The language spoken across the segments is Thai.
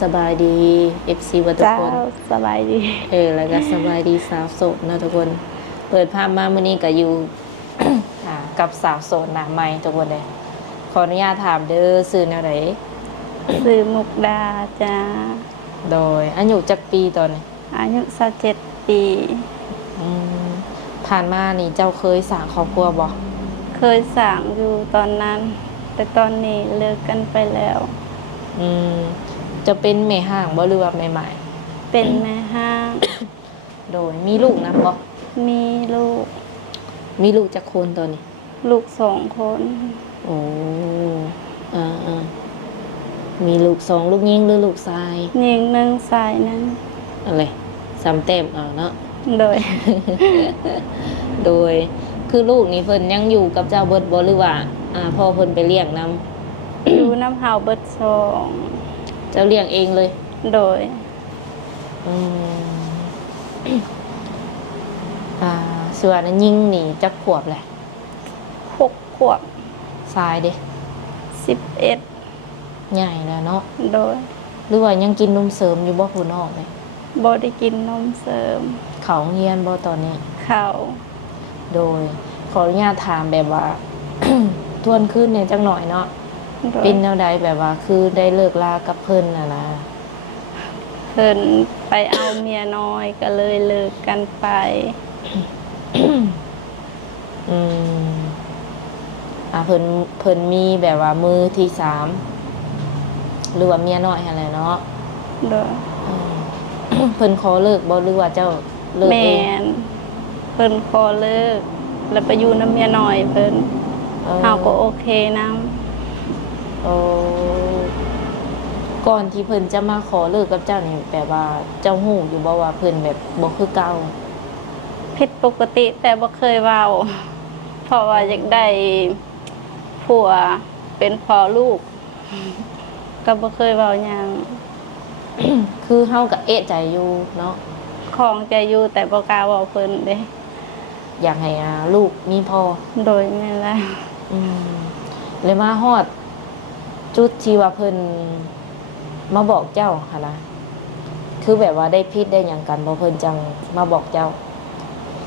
สบายดี FC วัทุกเจ้าคนสบายดี แล้วก็สบายดีสาวโสดนะทุกคน เปิดภาพมามื้อนี้ก็อยู่ กับสาวโสดหน้าใหม่ทุกคนเลยขออนุญาตถามเด้อซื้อแนวไหน ซื้อมุกดาจ้า โดยอายุจักปีตอนนี้ อายุ27 ปี อืมผ่านมานี่เจ้าเคยสร้างครอบครัวบ่ เคยสั่งอยู่ตอนนั้น แต่ตอนนี้เลิกกันไปแล้ว อืมจะเป็นแม่ห้างบ่หรือว่าแม่ใหม่ เป็นแม่ห้าง โดยมีลูกนํบ่ มีลูก มีลูกจักคนตอนนี้ ลูก2 คน โอ้มีลูก2ลูกหญิงหรือลูกชาย หญิงหนึ่งชายหนึ่ง อะไรซ้ำเต็มเอาเนาะ โดย โดยคือลูกนี่เพิ่นยังอยู่กับเจ้าเบิดบ่หรือว่าพ่อเพิ่นไปเลี้ยงนำ อยู่น้ำเฮาเบิดสอง เจ้าเลี้ยงเองเลย โดย อืม ส่วนนั้นยิ่งนี่จักขวบแหละ 6 ขวบ ทรายเด้ 11 ใหญ่แล้วเนาะ โดย หรือว่ายังกินนมเสริมอยู่บ่ผู้น้องเลย บ่ได้กินนมเสริม เขาเฮียนบ่ตอนนี้ ข้าว โดยขออนุญาตถามแบบว่า ทวนขึ้นเนี่ยจังหน่อยเนาะ โดย เป็นแนวใดแบบว่าคือได้เลิกลากับเพิ่นน่ะนะ เพิ่นไปเอาเมียน้อยก็เลยเลิกกันไป อืมเพิ่นมีแบบว่ามือที่3หรือว่าเมียน้อยอะไรเนาะ โดย อืม เพิ่นขอเลิกบ่หรือว่าเจ้าเลิก แม เอง นเพิ่นขอเลิก แล้วไปอยู่น้ำเมียน้อยเพิ่นเฮาก็โอเคนํ โอ้ก่อนที่เพิ่นจะมาขอเลิกกับเจ้านี่แบบว่าเจ้าฮู้อยู่บ่ว่าเพิ่นแบบบ่คือเก่า ผิดปกติแต่บ่เคยเว้า เพราะว่าอยากได้ผัวเป็นพ่อลูก ก็บ่เคยเว้าหยัง คือเฮาก็เอะใจอยู่เนาะ ของใจอยู่แต่บ่กล้าเว้าเพิ่นเด้ อยากให้ลูกมีพ่อ โดยแม่นแล้ว อืมเลยมาฮอด จุดที่ว่าเพิ่นมาบอกเจ้าค่ะนะคือแบบว่าได้พิษได้หยังกันบ่เพิ่นจังมาบอกเจ้า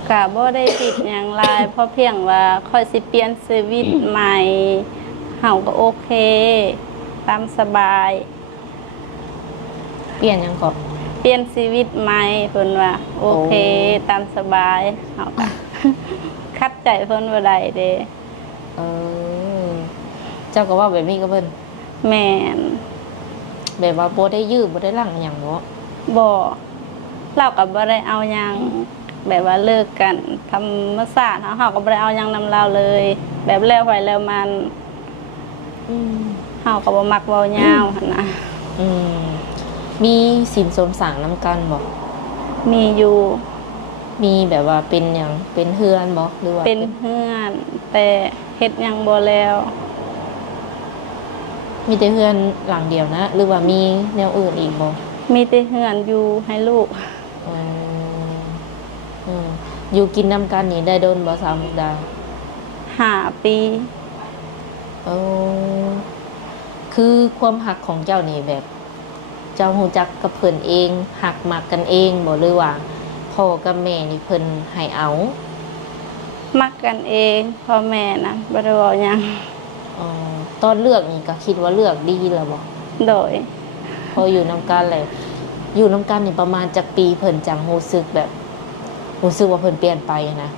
ก็บ่ได้ผิดหยังหลาย เพราะเพียงว่าค่อยสิเปลี่ยนชีวิตใหม่เฮาก็โอเค ตามสบาย เปลี่ยนหยังก็ เปลี่ยนชีวิตใหม่เพิ่นว่า โอเค โอ้ ตามสบายเฮาก็ คัดใจเพิ่นบ่ได้เด้ เออ เจ้าก็ว่าแบบนี้กับเพิ่น แม่น แบบว่าบ่ได้ยื้อบ่ได้ลั่งหยังเนาะ บ่เราก็บ่ได้เอาหยังแบบว่าเลิกกันธรรมชาติเฮาก็บ่ได้เอาหยังนำเราเลย แบบแล้วไปแล้วมัน อืม เฮาก็บ่มักเว้ายาวหั่นนะ อืมมีสินสมสางนํกันบ่ มีอยู่ มีแบบว่าเป็นหยังเป็นเฮือนบ่หรือว่า เป็นเฮือน แต่เฮ็ดหยังบ่แล้ว มีแต่เฮือนหลังเดียวนะหรือว่ามีแนวอื่นอีกบ่ มีแต่เฮือนอยู่ให้ลูก อืมอืมอยู่กินนำกันนี่ได้โดนบ่สาวมุกดา 5 ปี เออคือความหักของเจ้านี่แบบ เจ้าฮู้จักกับเพิ่นเองหักมักกันเองบ่หรือว่าพ่อกับแม่นี่เพิ่นให้เอา มักกันเองพ่อแม่นะบ่ได้เว้าหยัง อ๋อตอนเลือกนี่ก็คิดว่าเลือกดีแล้วบ่ โดย พออยู่นำกันเลยอยู่นำกันนี่ประมาณจักปีเพิ่นจังรู้สึกแบบรู้สึกว่าเพิ่นเปลี่ยนไปนะ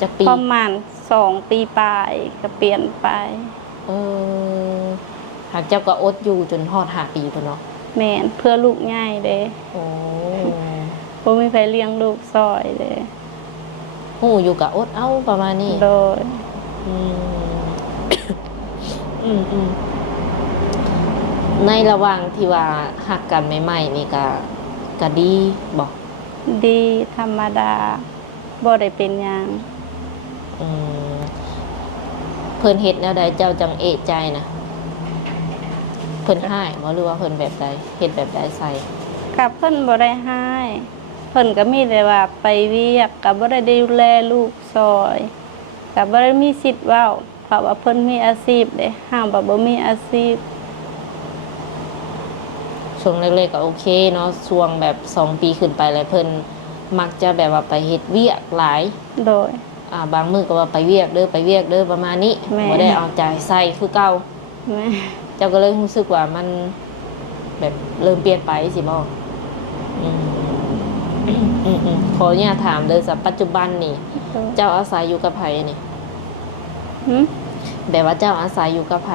จักปี ประมาณ2 ปีปลายก็เปลี่ยนไป เออหากเจ้าก็อดอยู่จนฮอด5 ปีพุ่นเนาะ แม่นเพื่อลูกง่ายเด้ โอ้ บ่มีไผเลี้ยงลูกซอยเด้ ฮู้อยู่ก็อดเอาประมาณนี้ โดย อืม อืมในระหว่างที่ว่าหักกันใหม่ๆนี่ก็ดีบ่ ดีธรรมดาบ่ได้เป็นหยัง อืมเพิ่นเฮ็ดแนวใดเจ้าจังเอะใจนะเพิ่นให้บ่หรือว่าเพิ่นแบบใดเฮ็ดแบบใดใส่ กับเพิ่นบ่ได้ให้เพิ่นก็มีแต่ว่าไปเวียกก็บ่ได้ดูแลลูกซอยก็บ่ได้มีสิทธิ์เว้าเพราะว่าเพิ่นมีอาชีพเด้ห้ามบ่มีอาชีพ ช่วงแรกๆก็โอเคเนาะช่วงแบบ2 ปีขึ้นไปแล้วเพิ่นมักจะแบบว่าไปเฮ็ดเวียกหลาย โดย บางมื้อก็ว่าไปเวียกเด้อไปเวียกเด้อประมาณนี้ แม่ บ่ได้เอาใจใส่คือเก่า แม่ เจ้าก็เลยรู้สึกว่ามันแบบเริ่มเปลี่ยนไปสิบ่อืมขออนุญาตถามเด้อสัปัจจุบันนี่ โดย เจ้าอาศัยอยู่กับไผนี่ หึ แบบว่าเจ้าอาศัยอยู่กับไผ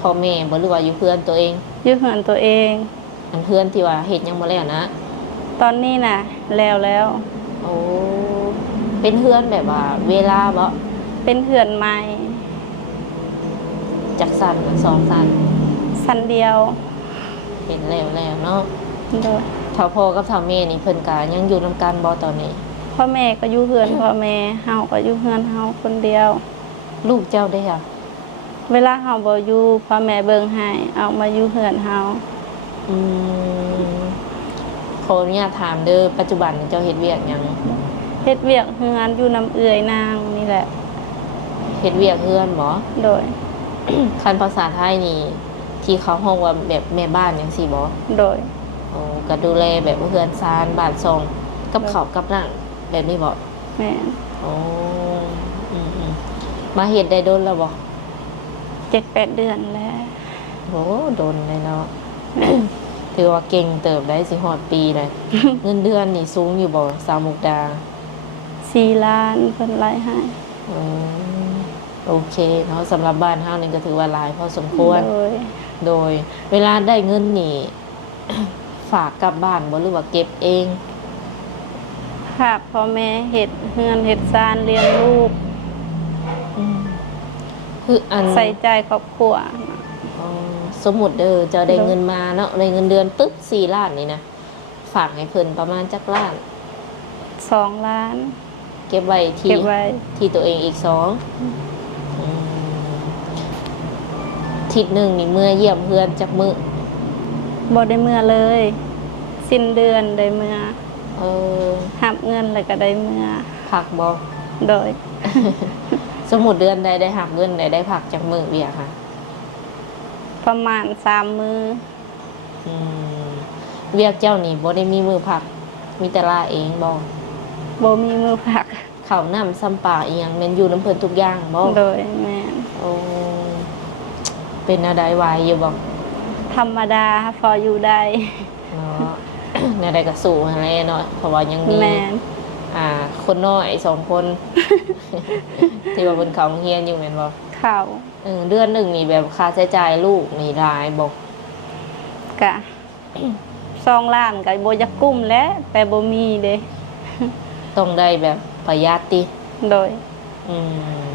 พ่อแม่บ่หรือว่าอยู่เพื่อนตัวเอง อยู่เหือนตัวเอง อันเพื่อนที่ว่าเฮ็ดยังบ่แล้วนะ ตอนนี้น่ะ แล้ว โอ้ เป็นเพื่อนแบบว่า เวลาบ่ เป็นเหือนใหม่ จักสั่นสองสั่น สันเดียว เป็นแล้วเนาะ โดย ถ้าพ่อกับถ้าแม่นี่เพิ่นก็ยังอยู่นํกันบ่ตอนนี้ พ่อแม่ก็อยู่เหือนพ่อแม่เฮาก็อยู่เหือนเฮาคนเดียว ลูกเจ้าได้อ่ะ เวลาเฮาบ่อยู่พ่อแม่เบิ่งให้เอามาอยู่เหือนเฮา อืมขออนุญาตถามเด้อปัจจุบันนี่เจ้าเฮ็ดเวียกหยัง เฮ็ดเวียกเฮือนอยู่น้ำเอื่อยนางนี่แหละ เฮ็ดเวียกเฮือนบ่ โดย คันภาษาไทยนี่ ที่เขาฮ้องว่าแบบแม่บ้านจังซี่บ่ โดย โอ้ก็ดูแลแบบเฮือนซานบ้านซองกับข้าวกับน้ำแบบนี้บ่ แม่น โอ้มาเฮ็ดได้โดนแล้วบ่ 7-8 เดือนแล้ว โอ้โดนเลยเนาะ ถือว่าเก่งเติบได้สิฮอดปีเลย เงินเดือนนี่สูงอยู่บ่สาวมุกดา 4 ล้านเพิ่นรายให้ อืมโอเคเนาะสำหรับบ้านเฮานี่ก็ถือว่าหลายพอสมควร โดย เวลาได้เงินนี่ ฝากกลับบ้านบ่หรือว่าเก็บเอง ฝากพ่อแม่เฮ็ดเฮือนเฮ็ดซานเลี้ยงลูก คืออัน ใส่ใจครอบครัว อ๋อสมมุติเด้อเจะได้เงินมาเนาะได้เงินเดือนปึ๊บ4 ล้านนี่นะฝากให้เพิ่นประมาณจักล้าน 2 ล้าน เก็บไว้ที่ เก็บไว้ ที่ตัวเองอีก2ทิศหนึ่งนี่เมื่อเยี่ยมเพื่อนจักมื้อ บ่ได้เมื่อเลย สิ้นเดือนได้เมื่อ เออ หับเงินแล้วก็ได้เมื่อ ผักบ่ โดย สมมุติเดือนใดได้หักเงินใดได้ผักจากมื้อเบียค่ะ ประมาณ3 มื้อ อืมเวียกเจ้านี่บ่ได้มีมือผัก มีแต่ลาเองบ่ บ่มีมือผัก ข้าวน้ำซ้ำปลาอีหยังแม่นอยู่น้ำเพิ่นทุกอย่างบ่ โดยแม่น โอ้เป็นอะไรวายอยู่บ่ ธรรมดาพออยู่ได้ เนาะ ในใดก็สู้หั่นแหละเนาะเพราะว่ายังมี แม่น คนน้อย2 คน ที่ว่าบนเขาโรงเรียนอยู่แม่นบ่ ข้าว เดือนหนึ่งนี่แบบค่าใช้จ่ายลูกนี่หลายบ่ กะ 2 ล้านก็บ่อยากกุ้มแหล้วแต่บ่มีเด้ ต้องได้แบบประหยัดติ โดย อืม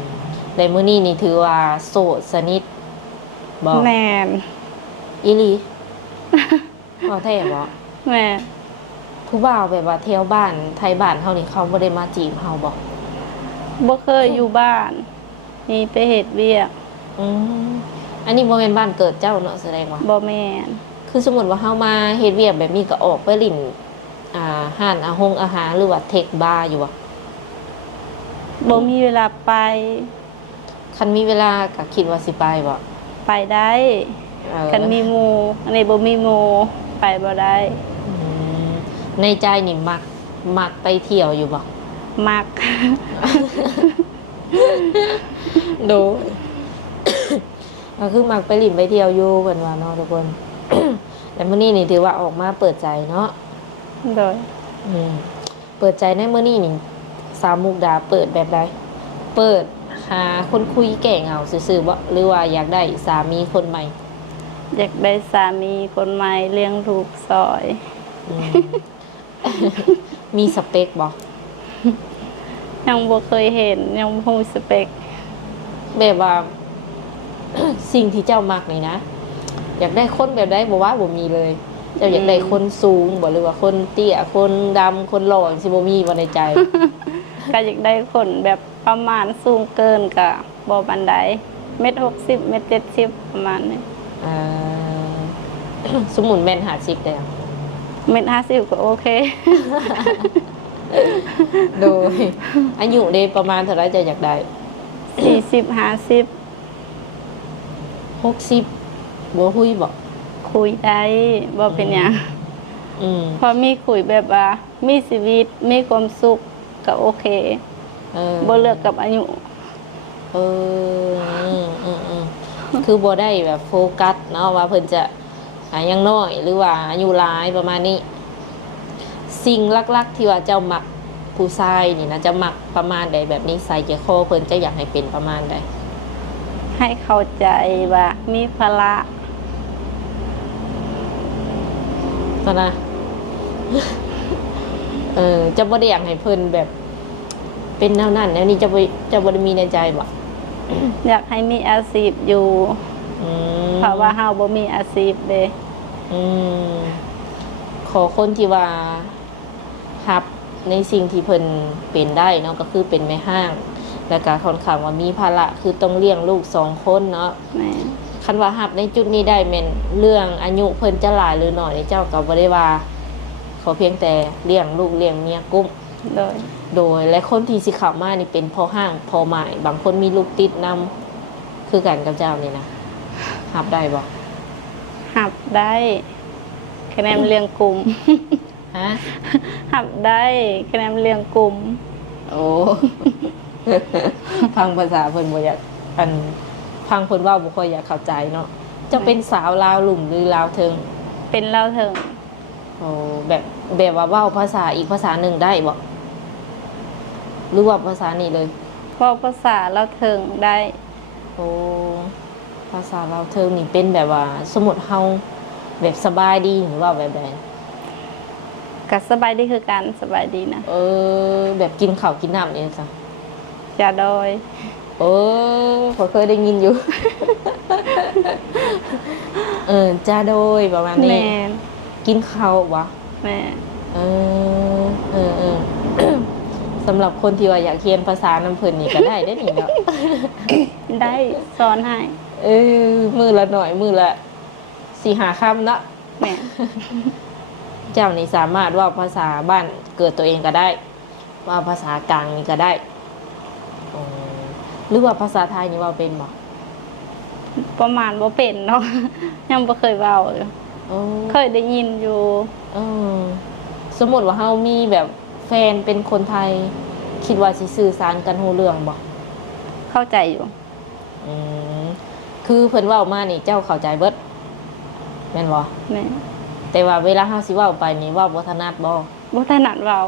ในมื้อนี้นี่ถือว่าโสดสนิทบ่ แม่น อีหลี บ่แท้บ่ แม่น ผู้บ่าวแบบว่าเที่ยวบ้านไทยบ้านเฮานี่เขาบ่ได้มาจีบเฮาบ่ บ่เคยอยู่บ้านมีไปเฮ็ดเวียก อืมอันนี้บ่แม่นบ้านเกิดเจ้าเนาะแสดงว่า บ่แม่น คือสมมุติว่าเฮามาเฮ็ดเวียกแบบนี้ก็ออกไปลิ้นห้านอาหารหรือว่าเทคบาร์อยู่บ่ บ่มีเวลาไป คันมีเวลาก็คิดว่าสิไปบ่ ไปได้ เออ กันมีหมู่อันนี้บ่มีหมู่ไปบ่ได้ อืมในใจนี่มักไปเที่ยวอยู่บ่ มัก ดู ก็คือมักไปลิ้นไปเที่ยวอยู่เพิ่นว่าเนาะทุกคน แต่มื้อนี้นี่ถือว่าออกมาเปิดใจเนาะ โดย เปิดใจในมื้อนี้นี่สาวมุกดาเปิดแบบใดเปิดหาคนคุยแก่เหงาซื่อๆบ่หรือว่าอยากได้สามีคนใหม่ อยากได้สามีคนใหม่เลี้ยงลูกซอย อืม มีสเปคบ่ ยังบ่เคยเห็นยังบ่ฮู้สเปค แบบว่า สิ่งที่เจ้ามักนี่นะอยากได้คนแบบใดบ่ว่าบ่มีเลย เจ้าอยากได้คนสูงบ่หรือว่าคนเตี้ยคนดำคนหล่อจังซี่บ่มีบ่ในใจ ก็อยากได้คนแบบประมาณสูงเกินก็บ่ปานใด1.60 1.70ประมาณนี้ อ่า สมมุติแม่น50แล้ว 1.50ก็โอเค โดย อายุได้ประมาณเท่าไหร่เจะอยากได้ 40 50 60บ่ฮู้บ่ คุยได้บ่เป็นหยัง พอมีคุยแบบว่ามีชีวิตมีความสุขก็โอเคบ่เลือกกับอายุ เออคือบ่ได้แบบโฟกัสเนาะว่าเพิ่นจะยังน้อยหรือว่าอายุหลายประมาณนี้ สิ่งลักๆที่ว่าเจ้ามักผู้ชายนี่นะจะมักประมาณใดแบบนี้ใส่ใจคอเพิ่นจะอยากให้เป็นประมาณใด ให้เข้าใจว่ามีภาระ ตอนนะ จะบ่ได้อยากให้เพิ่นแบบ เป็นแนวนั้นแนวนี้จะบ่ได้มีในใจบ่ อยากให้มีอาชีพอยู่เพราะว่าเฮาบ่มีอาชีพเด้ ขอคนที่ว่ารับในสิ่งที่เพิ่นเป็นได้เนาะก็คือเป็นแม่ห้าง แล้วก็ค่อนข้างว่ามีภาระคือต้องเลี้ยงลูก2คนเนาะ แม่ คันว่ารับในจุดนี้ได้แม่นเรื่องอายุเพิ่นจะหลายหรือน้อยเจ้าก็บ่ได้ว่าขอเพียงแต่เลี้ยงลูกเลี้ยงเมียกุ้ม โดยและคนที่สิเข้ามานี่เป็นพ่อห้างพ่อหมายบางคนมีลูกติดนำคือกันกับเจ้านี่นะรับได้บ่ หับได้คะแนนเรียงกลุ่ม ฮะ หับได้คะแนนเรียงกลุ่ม โอ้ ฟังภาษาเพิ่นบ่อยากฟังเพิ่นเว้าบ่ค่อยอยากเข้าใจเนาะจะเป็นสาวลาวหลุ่มหรือลาวเทิง เป็นเล่าเถิง โอ้แบบว่าเว้าภาษาอีกภาษาหนึ่งได้บ่หรือว่าภาษานี้เลย เว้าภาษาเล่าเถิงได้ โอ้ภาษาลาวเทิงนี่เป็นแบบว่าสมมุติเฮาแบบสบายดีหรือว่าแบบใด ก็สบายดีคือกันสบายดีนะ แบบกินข้าวกินน้ำนี่จ้ะ อย่าดอย ผมเคยได้ยินอยู่ จ้าโดยประมาณนี้ แม่ กินข้าววะ แม่ เออ สำหรับคนที่ว่าอยากเรียนภาษาน้ำเพิ่นนี่ก็ได้ได้นี่เนาะ ได้สอนให้ มือละหน่อยมือละ4-5 คำเนาะ แม่ เจ้านี่สามารถว่าภาษาบ้านเกิดตัวเองก็ได้ ว่าภาษากลางนี่ก็ได้หรือว่าภาษาไทยนี่ว่าเป็นบ่ ประมาณบ่เป็นเนาะ ยังบ่เคยเว้าอยู่ อ๋อ เคยได้ยินอยู่ สมมติว่าเฮามีแบบแฟนเป็นคนไทย คิดว่าสิสื่อสารกันรู้เรื่องบ่ เข้าใจอยู่ คือเพิ่นเว้ามานี่เจ้าเข้าใจเบิดแม่นบ่ แม่ แต่ว่าเวลาเฮาสิเว้าไปนี่เว้าบ่ถนัดบ่ บ่ถนัดเว้า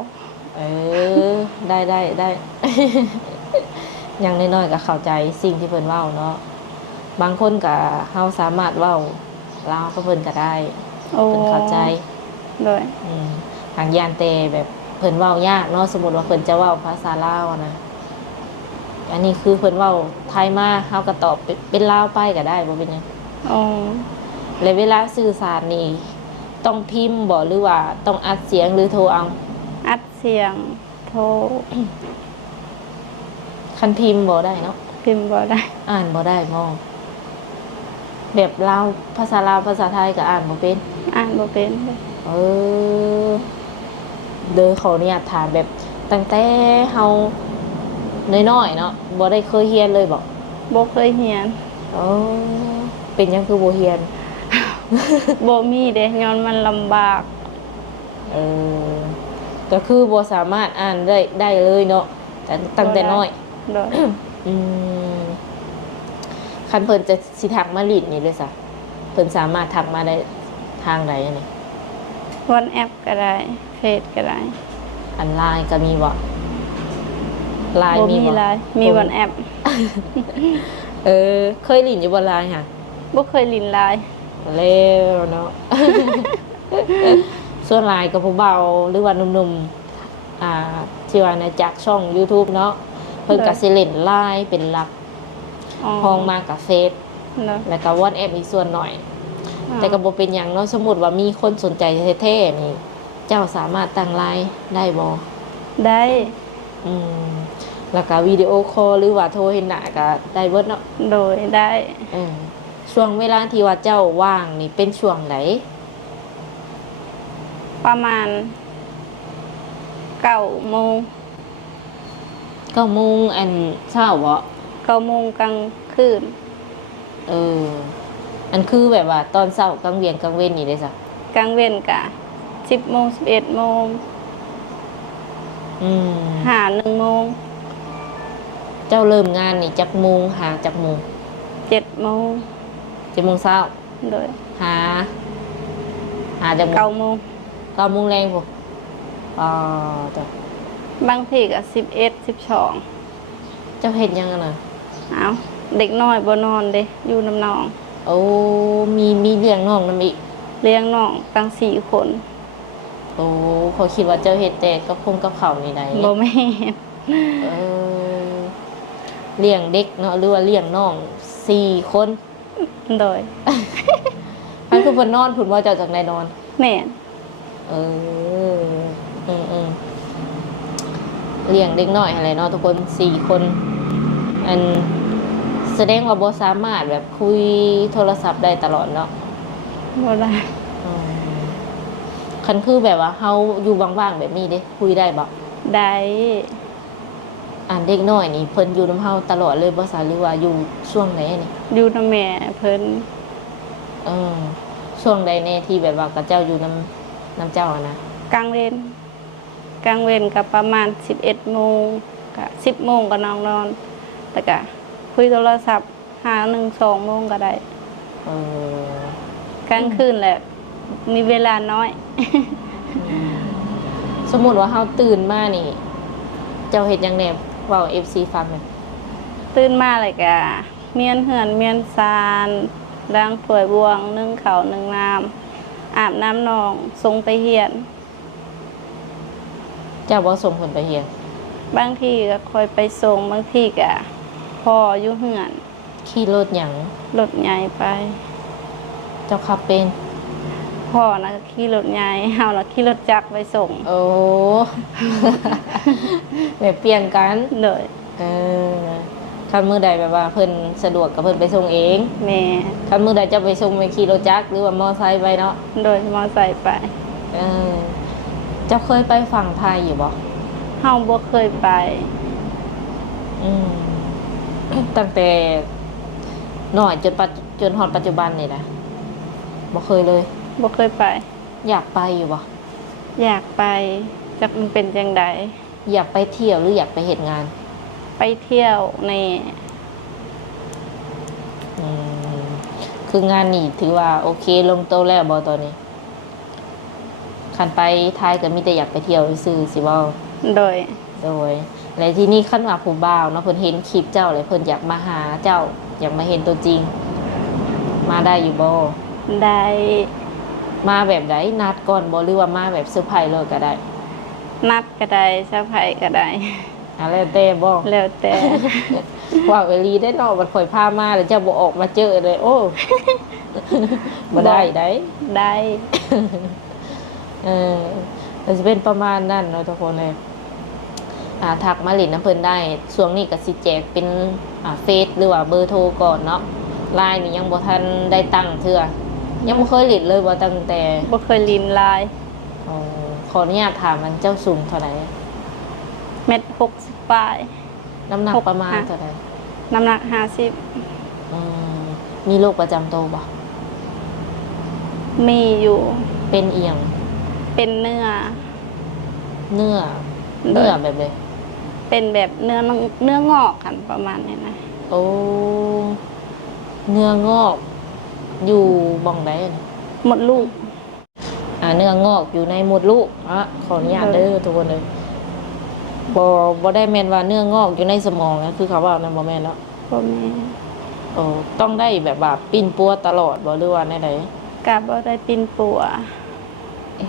ได้ อย่างน้อยๆก็เข้าใจสิ่งที่เพิ่นเว้าเนาะบางคนก็เฮาสามารถเว้าลาวกับเพิ่นก็ได้ โอ้ เพิ่นเข้าใจ โดย ทางยานแต่แบบเพิ่นเว้ายากเนาะสมมุติว่าเพิ่นจะเว้าภาษาลาวอะนะอันนี้คือเพิ่นเว้าไทยมาเฮาก็ตอบเป็นลาวไปก็ได้บ่เป็นหยัง อ๋อ แล้วเวลาสื่อสารนี่ต้องพิมพ์บ่หรือว่าต้องอัดเสียงหรือโทรเอา อัดเสียงโทร คันพิมพ์บ่ได้เนาะ พิมพ์บ่ได้ อ่านบ่ได้มองแบบลาวภาษาลาวภาษาไทยก็อ่านบ่เป็น อ่านบ่เป็นเลย เด้อเขาเนี่ยถามแบบตั้งแต่เฮาน้อยๆเนาะบ่ได้เคยเรียนเลยบ่ บ่เคยเรียน เป็นหยังคือบ่เรียน บ่มีเด้ย้อนมันลำบาก ก็คือบ่สามารถอ่านได้เลยเนาะตั้งแต่น้อย โดย คันเพิ่นจะสิทักมาลิดนี่เลยซะเพิ่นสามารถทักมาได้ทางใดนี่ วันแอปก็ได้เฟซก็ได้ อันไลน์ก็มีบ่ไลน์ บ่ มี มี บ่ ไลน์มีวันแอป เคยลินอยู่บนไลน์ค่ะ บ่เคยลินไลน์ เร็วเนาะ ส่วนไลน์กับผู้เบาหรือว่าหนุ่มๆที่ว่าในจากช่อง YouTube เนาะเพิ่นก็สิเล่นไลน์เป็นหลักห้องมากับเฟซ เนาะ แล้วก็ WhatsApp อีกส่วนหน่อย แต่ก็บ่เป็นหยังเนาะสมมุติว่ามีคนสนใจแท้ๆนี่เจ้าสามารถตั้งไลน์ได้บ่ ได้ แล้วก็วิดีโอคอลหรือว่าโทรเห็นหน้าก็ได้เบิดเนาะ โดยได้ ช่วงเวลาที่ว่าเจ้าว่างนี่เป็นช่วงไหน ประมาณ9 โมง 9 โมงเช้าบ่ 9 โมงกลางคืน เออ อันคือแบบว่าตอนเช้ากลางเวียนกลางเว้นนี่ได้ซะ กลางเว้นกะ10 โมง 11 โมงอืม หา1 โมงเจ้าเริ่มงานนี่จักโมงหาจักโมง 7 โมง 7 โมงเช้า โดยหาจักโมง 9 โมง 9 โมงแรงพุ่นอ๋อจ้ะ บางทีก็11 12เจ้าเฮ็ดหยังกันน่ะ เอาเด็กน้อยบ่นอนเด้อยู่น้ำน้อง โอ้มีเลี้ยงน้องนำอีก เลี้ยงน้องตั้ง4 คน โอ้เขาคิดว่าเจ้าเฮ็ดแต่กับข้าวนี่ได้ บ่แม่น เออเลี้ยงเด็กเนาะหรือว่าเลี้ยงน้อง4 คน โดย มันคือเพิ่นนอนพุ่นว่าเจ้าจากไหนนอน แม่น เออเลี้ยงเด็กน้อยอะไรเนาะทุกคน4 คนอันแสดงว่าบ่สามารถแบบคุยโทรศัพท์ได้ตลอดเนาะ บ่ได้ อืมคันคือแบบว่าเฮาอยู่ว่างๆแบบนี้เด้คุยได้บ่ ได้ อ่านเด็กน้อยนี่เพิ่นอยู่นำเฮาตลอดเลยบ่ซะหรือว่าอยู่ช่วงไหนนี่ อยู่นำแม่เพิ่น เออช่วงใดแน่ที่แบบว่ากับเจ้าอยู่น้ำเจ้าอะนะ กลางเว้นก็ประมาณ11 โมงก็10 โมงก็นอนแล้วก็คุยโทรศัพท์หา1 2 โมงก็ได้ เออก ลางคืนแหละมีเวลาน้อย สมมุติว่าเฮาตื่นมานี่ เจ้าเฮ็ดหยังแหน่เว้า FC ฟังหน่อย ตื่นมาเลยก็เมียนเหือนเมียนซานล้างถ้วยบวงนึ่งข้าวนึ่งน้ำอาบน้ำนองส่งไปเฮียน เจ้าบ่ส่งเพิ่นไปเรียน บางทีก็คอยไปส่งบางทีก็พ่ออยู่เหือน ขี่รถหยัง รถใหญ่ไป เจ้าขับเป็น พ่อนะขี่รถใหญ่เฮานะขี่รถจักรไปส่ง โอ้ แบบเปลี่ยนกัน เลย เออคันมื้อใดแบบว่าเพิ่นสะดวกก็เพิ่นไปส่งเอง แม่ คันมื้อใดเจ้าไปส่งไปขี่รถจักรหรือว่ามอไซค์ไปเนาะ โดยมอไซค์ไป เออเจ้าเคยไปฝั่งไทยอยู่บ่ เฮาบ่เคยไป อืม ตั้งแต่น้อยจนฮอดปัจจุบันนี่นะบ่เคยเลย บ่เคยไป อยากไปอยู่บ่ อยากไปจักมันเป็นจังได อยากไปเที่ยวหรืออยากไปเฮ็ดงาน ไปเที่ยวใน อืมคืองานนี่ถือว่าโอเคลงโตะแล้วบ่ตอนนี้คันไปไทยก็มีแต่อยากไปเที่ยวซื่อๆสิเว้า โดย โดยและที่นี่คันว่าผู้บ่าวเนาะเพิ่นเห็นคลิปเจ้าเลยเพิ่นอยากมาหาเจ้า อยากมาเห็นตัวจริง มาได้อยู่บ่ ได้ มาแบบใดนัดก่อนบ่หรือว่ามาแบบเซอร์ไพรส์เลยก็ได้ นัดก็ได้สะไผก็ได้ แล้วแต่บ่ แล้วแต่ ว่าเวลีได้เนาะบัดข่อยพามาแล้วเจ้าบ่ออกมาเจอเลย โอ้ บ่ได้ได้ ได้ เออมันจะเป็นประมาณนั้นเนาะทุกคนเลยทักมาเล่นน้ำเพิ่นได้ช่วงนี้ก็สิแจกเป็นเฟซหรือว่าเบอร์โทรก่อนเนาะไลน์นี่ยังบ่ทันได้ตั้งเทื่อยังบ่เคยเล่นเลยว่าตั้งแต่ บ่เคยลินลาย อ๋อขออนุญาตถามมันเจ้าสูงเท่าไหร่ 1.60 ปลาย น้ำหนัก หก ประมาณ ค่ะ เท่าไหร่ น้ำหนักอืมมีโรคประจำตัวบ่ 50มีอยู่ เป็นเอียง เป็นเนื้อ เนื้อ โดย เนื้อแบบเลย เป็นแบบเนื้องอกกันประมาณนี้นะ โอ้เนื้องอก อยู่บ่องใดน่ะ หมดลูก เนื้องอกอยู่ในมดลูกขออนุญาตเด้อทุกคนเลยบ่ได้แม่นว่าเนื้องอกอยู่ในสมองนะคือเขาว่านั่นบ่แม่นแล้ว บ่แม่ โอ้ต้องได้แบบว่าปิ้นปัวตลอดบ่หรือว่าในใด กะบ่ได้ปินปัว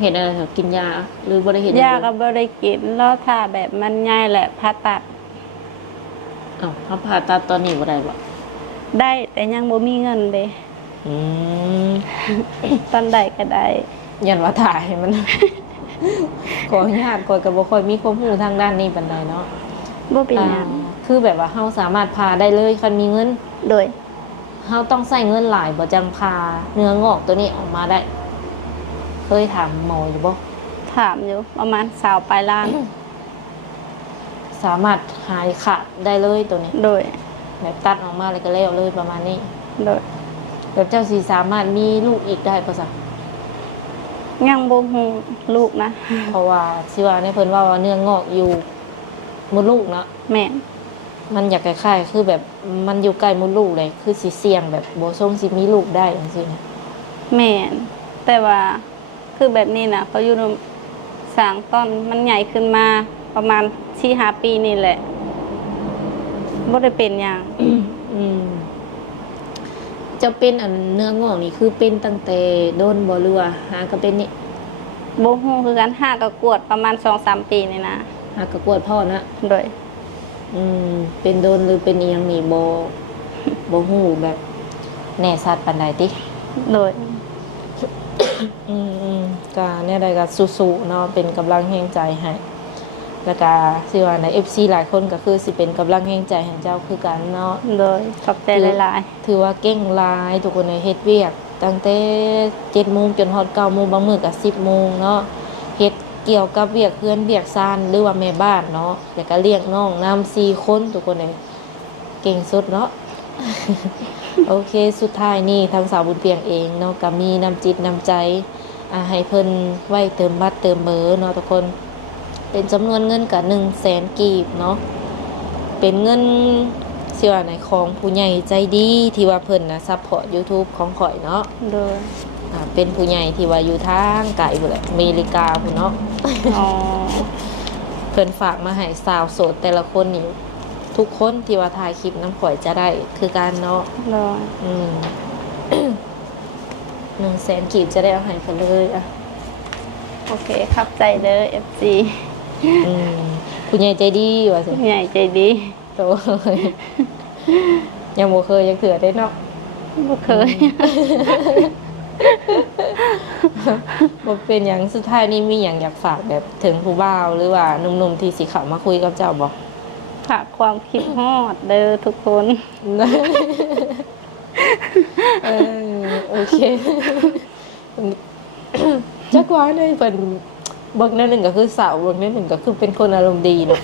เห็นอะไรเถอะกินยาหรือบ่ได้เห็น ยาก็บ่ได้กินรอท่าแบบมันง่ายแหละผ่าตัด อ้าวเขาผ่าตัดตอนนี้บ่ได้บ่ ได้แต่ยังบ่มีเงินเด้ อืม ตอนใดก็ได้ ยันว่าถ่ายให้มัน ขออนุญาตก่อนก็บ่ค่อยมีความรู้ทางด้านนี้ปานใดเนาะ บ่เป็นหยัง คือแบบว่าเฮาสามารถพาได้เลยคันมีเงิน โดย เฮาต้องใช้เงินหลายบ่จังพาเนื้องอกตัวนี้ออกมาได้ เคยถามหมออยู่บ่ ถามอยู่ประมาณ20ปลายล้าน สามารถหายขาดได้เลยตัวนี้ โดย แบบตัดออกมาเลยก็แล้วเลยประมาณนี้ โดย แบบเจ้าสิสามารถมีลูกอีกได้ปะจ๊ะ ยังบ่ฮู้ลูกนะ เพราะว่าสิว่าในเพิ่นว่าเนื้องอกอยู่มดลูกเนาะ แม่น มันอยากคล้ายๆคือแบบมันอยู่ใกล้มดลูกเลยคือสิเสี่ยงแบบบ่ทรงสิมีลูกได้จังซี่นะ แม่นแต่ว่าคือแบบนี้นะเขาอยู่ในสร้างต้นมันใหญ่ขึ้นมาประมาณ4-5 ปีนี่แหละบ่ได้เป็นหยัง อืมจะเป็นอันเนื้องอกนี่คือเป็นตั้งแต่โดนบ่หรือว่าหาก็เป็นนี่ บ่ฮู้คือกันหากระกวดประมาณ 2-3 ปีนี่นะ หากก็กวดพ่อนะ โดย เป็นโดนหรือเป็นอีหยังนี่บ่ฮู้แบบแน่ชัดปานใดติ โดย ก็แน่ใดก็สู้ๆเนาะเป็นกำลังแรงใจให้แล้วก็สิว่าใน FC หลายคนก็คือสิเป็นกำลังแรงใจให้เจ้าคือกันเนาะ โดยขอบใจหลาย ถือว่าเก่งหลายทุกคนในเฮ็ดเวียกตั้งแต่7 โมงจนฮอด9 โมงบางมื้อก็10 โมงเนาะเฮ็ดเกี่ยวกับเวียกเพื่อนเวียกซ่านหรือว่าแม่บ้านเนาะแล้วก็เลี้ยงน้องนำ4 คนทุกคนเลยเก่งสุดเนาะ โอเคสุดท้ายนี่ทางสาวบุญเพียงเองเนาะก็มีน้ำจิตน้ำใจให้เพิ่นไว้เติมบัตรเติมเบอร์เนาะทุกคนเป็นจำนวนเงินกับ100,000 กีบเนาะเป็นเงินเสียในของผู้ใหญ่ใจดีที่ว่าเพิ่นนะซัพพอร์ต YouTube ของข่อยเนาะ ๆโดย เป็นผู้ใหญ่ที่ว่าอยู่ทางไกลพุ่นแหละอเมริกาพุ่นเนาะ อ๋อ เพิ่นฝากมาให้สาวโสดแต่ละคนนี่ทุกคนที่ว่าถ่ายคลิปน้ำข่อยจะได้คือการเนาะ โดย 100,000 กีบจะได้เอาให้เพิ่นเลยอ่ะ โอเคขับใจเด้อ FC ผู้ใหญ่ใจดีว่าสิ ใหญ่ใจดี โตยยังบ่เคยยังเถื่อได้เนาะ บ่เคย บ่เป็นหยังสุดท้ายนี่มีหยังอยากฝากแบบถึงผู้บ่าวหรือว่าหนุ่มๆที่สิเข้ามาคุยกับเจ้าบ่ ฝากความคิดฮอดเด้อทุกคน โอเค จักว่าได้เพิ่นเบิ่งแนวหนึงก็คือสาวเบิ่งแนวหนึงก็คือเป็นคนอารมณ์ดีเนาะ